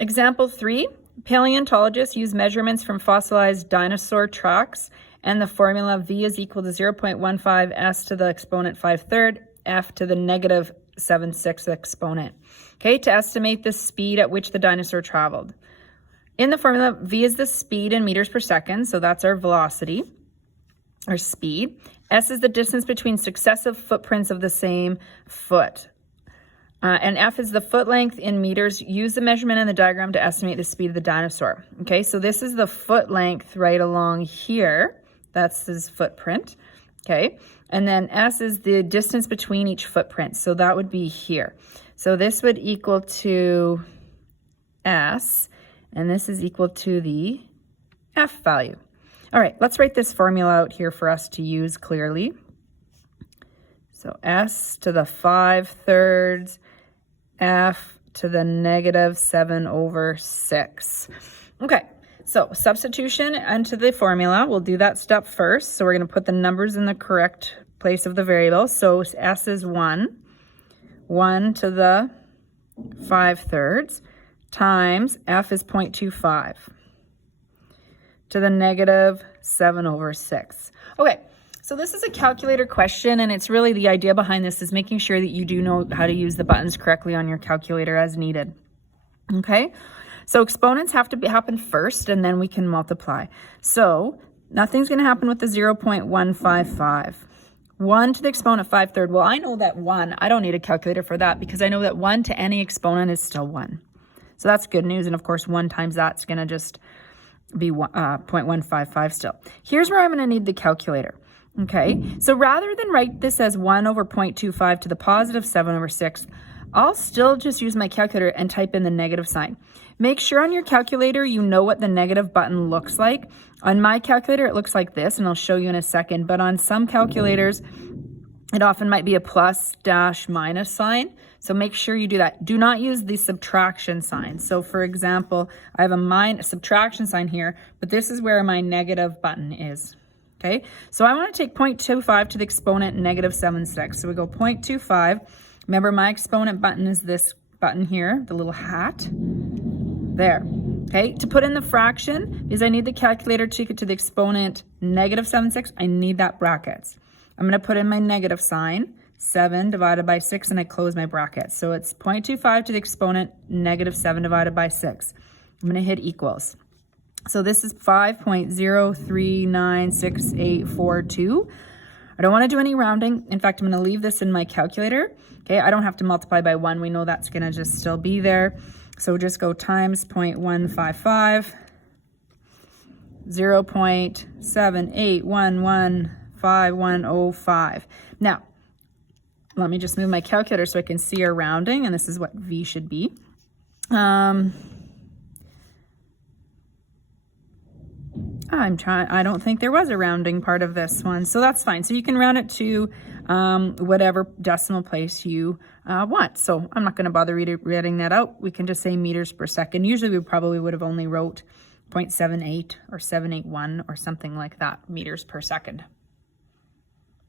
Example 3, paleontologists use measurements from fossilized dinosaur tracks and the formula V is equal to 0.15 s to the exponent 5/3 f to the negative 7/6 exponent, okay, to estimate the speed at which the dinosaur traveled. In the formula, V is the speed in meters per second, so that's our velocity, or speed. S is the distance between successive footprints of the same foot. And F is the foot length in meters. Use the measurement in the diagram to estimate the speed of the dinosaur. Okay, so this is the foot length right along here. That's his footprint. Okay, and then S is the distance between each footprint. So that would be here. So this would equal to S, and this is equal to the F value. All right, let's write this formula out here for us to use clearly. So S to the 5/3 F to the negative 7/6. Okay, so substitution into the formula. We'll do that step first. So we're going to put the numbers in the correct place of the variable. So S is 1 to the 5/3 times F is 0.25 to the negative 7/6. Okay. So this is a calculator question, and it's really the idea behind this is making sure that you do know how to use the buttons correctly on your calculator as needed. Okay, so exponents have to happen first, and then we can multiply. So nothing's going to happen with the 0.155. 1 to the exponent 5/3. Well, I know that 1, I don't need a calculator for that because I know that 1 to any exponent is still 1. So that's good news, and of course 1 times that's going to just be 0.155 still. Here's where I'm going to need the calculator. Okay, so rather than write this as 1 over 0.25 to the positive 7/6, I'll still just use my calculator and type in the negative sign. Make sure on your calculator you know what the negative button looks like. On my calculator, it looks like this, and I'll show you in a second, but on some calculators, it often might be a plus, dash, minus sign. So make sure you do that. Do not use the subtraction sign. So for example, I have a subtraction sign here, but this is where my negative button is. Okay, so I want to take 0.25 to the exponent negative 7/6. So we go 0.25. Remember, my exponent button is this button here, the little hat. There. Okay, to put in the fraction, because I need the calculator to get to the exponent negative 7/6, I need that brackets. I'm going to put in my negative sign, 7 divided by 6, and I close my brackets. So it's 0.25 to the exponent negative 7 divided by 6. I'm going to hit equals. So this is 5.0396842. I don't want to do any rounding. In fact, I'm going to leave this in my calculator. Okay, I don't have to multiply by 1. We know that's going to just still be there. So just go times 0.155, 0.78115105. Now, let me just move my calculator so I can see our rounding, and this is what V should be. I don't think there was a rounding part of this one, so that's fine. So you can round it to whatever decimal place you want. So I'm not going to bother reading that out. We can just say meters per second. Usually we probably would have only wrote 0.78 or 781 or something like that, meters per second.